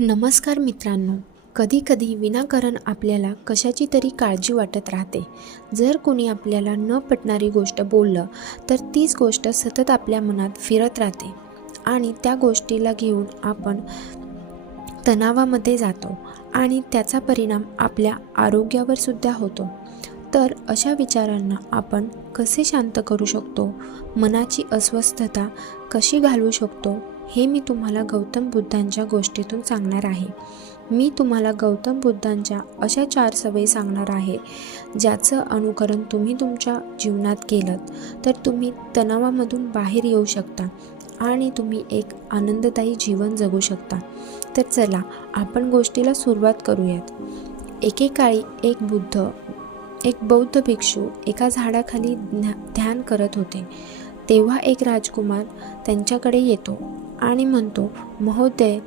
नमस्कार मित्रांनो. कधीकधी विनाकारण आपल्याला कशाची तरी काळजी वाटत राहते. जर कोणी आपल्याला न पटणारी गोष्ट बोललं तर तीच गोष्ट सतत आपल्या मनात फिरत राहते आणि त्या गोष्टीला घेऊन आपण तणावामध्ये जातो आणि त्याचा परिणाम आपल्या आरोग्यावर सुद्धा होतो. तर अशा विचारांना आपण कसे शांत करू शकतो, मनाची अस्वस्थता कशी घालवू शकतो, हे मी तुम्हाला गौतम बुद्धांच्या गोष्टीतून सांगणार आहे. मी तुम्हाला गौतम बुद्धांच्या अशा 4 सवयी सांगणार आहे, ज्याचं अनुकरण तुम्ही तुमच्या जीवनात केलं तर तुम्ही तणावामधून बाहेर येऊ शकता आणि तुम्ही एक आनंददायी जीवन जगू शकता. तर चला आपण गोष्टीला सुरुवात करूयात. एकेकाळी एक बौद्ध भिक्षू एका झाडाखाली ध्यान करत होते. तेव्हा एक राजकुमार त्यांच्याकडे येतो आणि म्हणतो, महोदय,